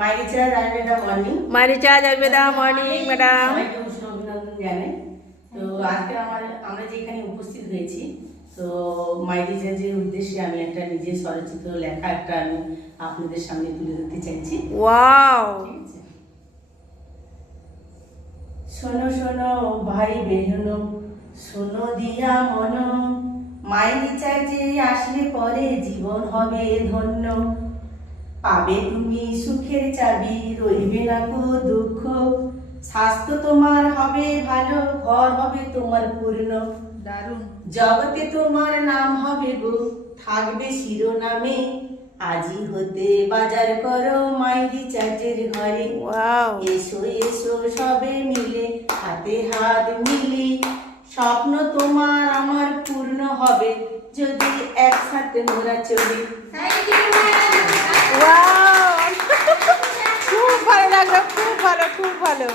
মাইরিচা জায়বেদা মর্নিং। মাইরিচা জায়বেদা মর্নিং ম্যাডাম। সবাইকে উষ্ণ অভিনন্দন জানাই। তো আজকে আমরা যেখানে উপস্থিত হয়েছি, তো মাইরিচাজের উদ্দেশ্যে আমি একটা নিজের স্বরচিত লেখা একটা আমি আপনাদের সামনে তুলে ধরতে চাইছি। ওয়াও। শোনো শোনো ভাই বেহনো, শোনো দিয়া মন, মাইরিচাজে আসলে পরে জীবন হবে ধন্য। পাবে তুমি সুখের চাবি, রইবে না গো দুঃখ, স্বাস্থ্য তোমার হবে ভালো, ঘর হবে তোমার পূর্ণ। দারুণ। জগতে তোমার নাম হবে গো, থাকবে শিরোনামে, আজি হতে বাজার করো মাইরিচাজের ঘরে। ওয়াও। এসো এসো সবে মিলে, হাতে হাত মিলি, স্বপ্ন তোমার আমার পূর্ণ হবে, যদি একসাথে মোরা চলি। ওয়াও, খুব ভালো লাগলো, খুব ভালো, খুব ভালো।